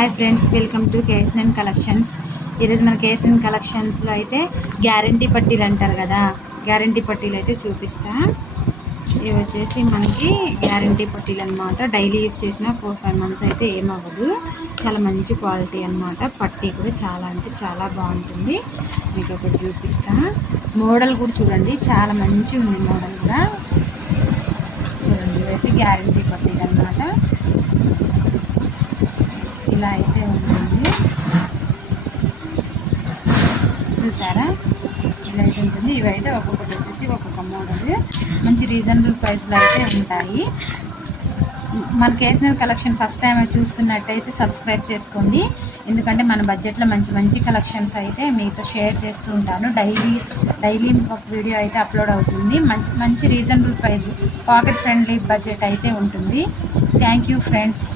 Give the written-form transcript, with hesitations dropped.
Hi friends, welcome to KSN collections. ఈరోజు మన KSN కలెక్షన్స్లో అయితే గ్యారంటీ పట్టీలు అంటారు కదా, గ్యారంటీ పట్టీలు అయితే చూపిస్తా. ఇవి వచ్చేసి మనకి గ్యారంటీ పట్టీలు అనమాట. డైలీ యూస్ చేసిన 4-5 మంత్స్ అయితే ఏమవ్వదు. చాలా మంచి క్వాలిటీ అనమాట. పట్టీ కూడా చాలా అంటే చాలా బాగుంటుంది. మీకు ఒకటి చూపిస్తా. మోడల్ కూడా చూడండి, చాలా మంచి ఉంది మోడల్ కూడా. చూడండి, ఇవైతే గ్యారంటీ పట్టీలు అనమాట. ఇలా అయితే ఉంటుంది, చూసారా? ఇలా అయితే ఉంటుంది. ఇవైతే ఒక్కొక్కటి వచ్చేసి ఒక్కొక్క మోడల్. మంచి రీజనబుల్ ప్రైస్లో అయితే ఉంటాయి. మన కేఎస్ఎన్ కలెక్షన్ ఫస్ట్ టైం చూస్తున్నట్టయితే సబ్స్క్రైబ్ చేసుకోండి. ఎందుకంటే మన బడ్జెట్లో మంచి మంచి కలెక్షన్స్ అయితే మీతో షేర్ చేస్తూ ఉంటాను. డైలీ ఒక వీడియో అయితే అప్లోడ్ అవుతుంది. మంచి reasonable price, pocket friendly budget అయితే ఉంటుంది. Thank you friends.